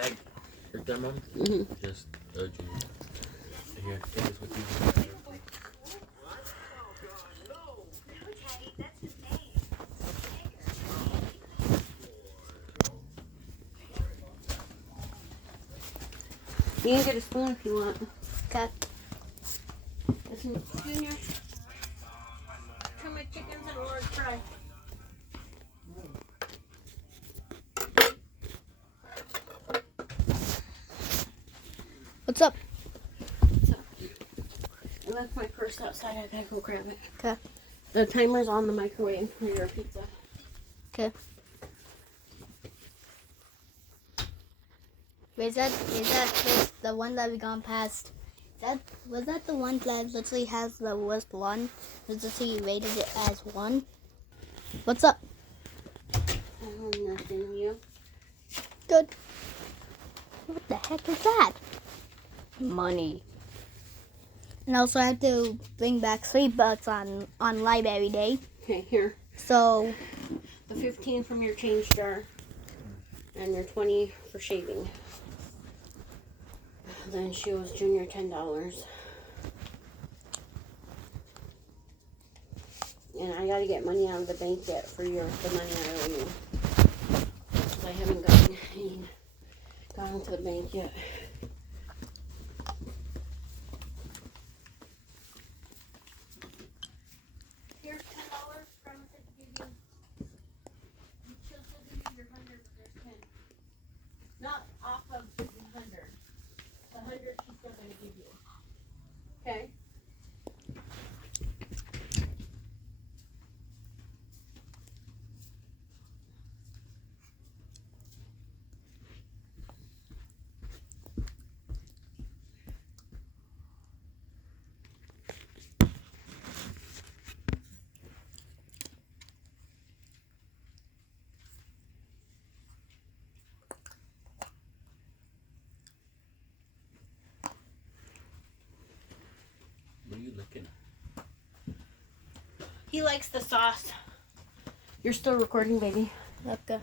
Egg. Right there, Mom? Just urge you. Here, take this with you. You can get a spoon if you want. Okay. Listen, Junior. Trim my chickens in a large fry. What's up? I left my purse outside. I gotta go grab it. Okay. The timer's on the microwave for your pizza. Okay. Is that the one that we gone past? Was that the one that literally has the worst one? Was literally rated it as 1? What's up? Nothing, you. Good. What the heck is that? Money. And also I have to bring back $3 on library day. Okay, here. So The 15 from your change jar. And your 20 for shaving. Then she owes Junior $10. And I gotta get money out of the bank yet for the money I owe you. 'Cause I haven't gone to the bank yet. Here's $10 from to give you. She'll still give you your 100, but there's 10. Not off of the 100. The 100 she's still gonna give you. Okay? What are you looking at? He likes the sauce. You're still recording, baby. okay.